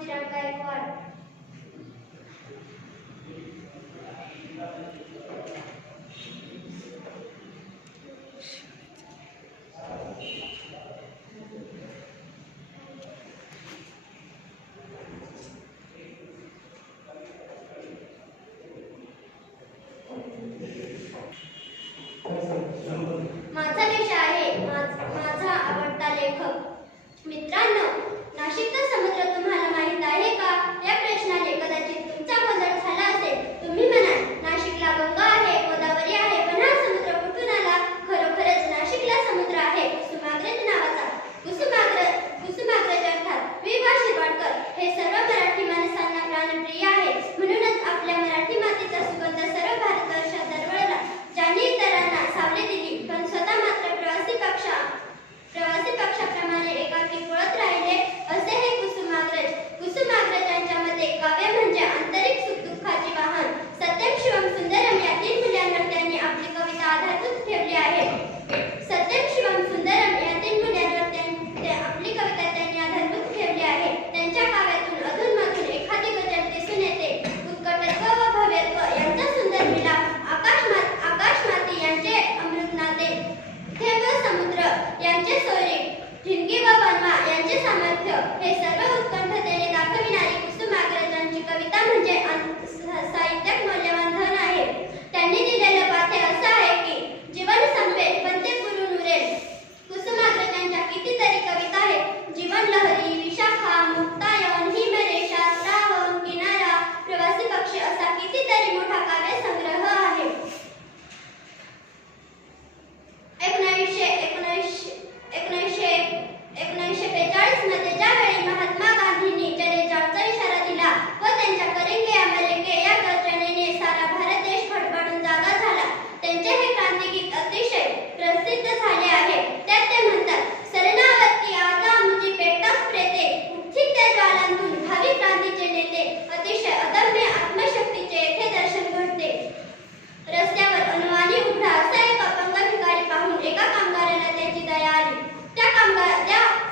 चिराग गायकवाड. माझा विषय आहे माझा आवडता लेखक. मित्रांनो, नाशिकचा समुद्र तुम्हाला माहित आहे का? या प्रश्नाने कदाचित तुमचा गोंधळ झाला असेल. तुम्ही म्हणाल, नाशिकला गंगा आहे, गोदावरी आहे, पण हा समुद्र कुठून आला? खरोखरच नाशिकला समुद्र आहे, कुसुमाग्रज नावाचा. कुसुमाग्रज अर्थात वि. वा. शिरवाडकर हे सर्व मराठी माणसांना प्राणप्रिय आहे. म्हणूनच आपल्या मराठी मातीचा सुगंध सर्व भारतवर्षात दरवळला. ज्यांनी इतरांना सावली दिली, पण स्वतः मात्र प्रवासी पक्षाप्रमाणे एकाकी पळत राहिले, असे हे कुसुमाग्रज. कुसुमाग्रजांच्या मते काव्य म्हणजे आंतरिक सुखदुःखाची वाहन. सत्यम शिवम सुंदरम या 3 मूल्यांवर त्यांनी आपली कविता आधारभूत ठेवली आहे. सत्यम शिवम सुंदरम या 3 मूल्यांवर आपली कविता त्यांनी आधारभूत ठेवली आहे. त्यांच्या काव्यातून अधूनमधून एखादी गजल दिसून येते. उत्कटत्व व भव्यत्व यांचा सुंदर मिलाप, आकाश माती यांचे अमृतनादे, थेंब व समुद्र यांचे सोयरे, ठिणगी व वर्मा यांचे सामर्थ्य हे सर्व उत्कंठतेने दाखविणारी कुसुमाग्रजांची कविता म्हणजे साहित्यात मौल्यवान धन आहे. त्यांनी दिलेलं पाठ्य असं आहे की जीवन संपेल पण ते पुरून उरेल. कुसुमाग्रजांच्या कितीतरी कविता आहेत. जीवन लहरी, विशाखा, मुक्तायन, हिमरेषा, श्रावण, किनारा, प्रवासी पक्षी असा कितीतरी मोठा काव्य संग्रह आहे. 1942 मध्ये ज्यावेळी महात्मा गांधींनी चले जावचा इशारा दिला व त्यांच्या करेंगे अमरेंगे या गर्जनेने सारा भारत देश खडबडून जागा झाला, त्यांचे हे क्रांतिगीत अतिशय प्रसिद्ध झाले आहे. त्यात ते म्हणतात, शरणावरती आजा मुझी पेटास प्रेते, उठतील त्या ज्वालांतून भावी क्रांतीचे नेते, अतिशय अदम्य आत्मशक्तीचे येथे दर्शन घडते. रस्त्यावर अनवाणी उघडा असा एक अपंग भिकारी पाहून एका कामगाराला त्याची दया आली.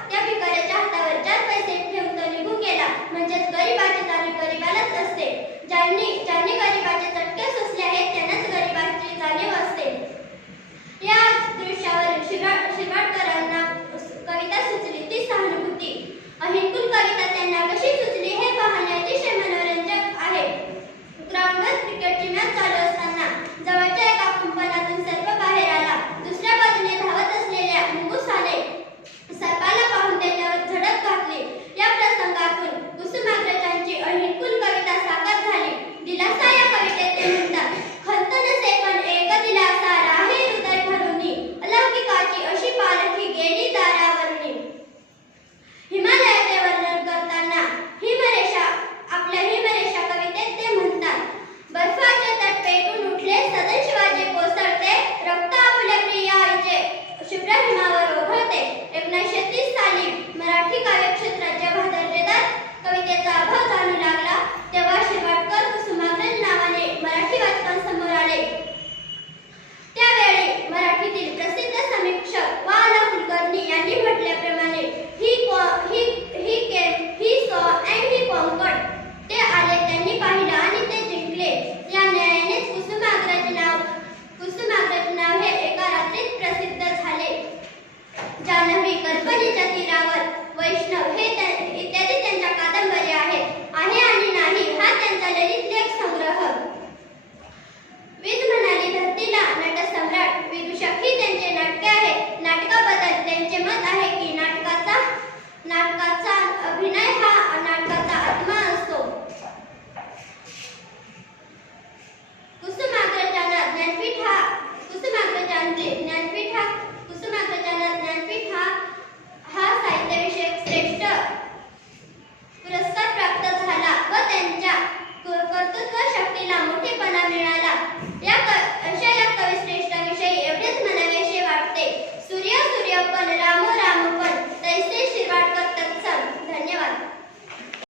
त्या भिकाऱ्याच्या हातावर 4 पैसे ठेवून तो निघून गेला. म्हणजेच गरिबाची जाणीव गरिबालाच असते. ज्यांनी गरिबाचे चटके सोसले आहेत त्यांनाच गरिबाची जाणीव असते. या दृश्यावरून शिरवाडकरांना कविता सुचली ती सहानुभूती. अहिंकुल कविता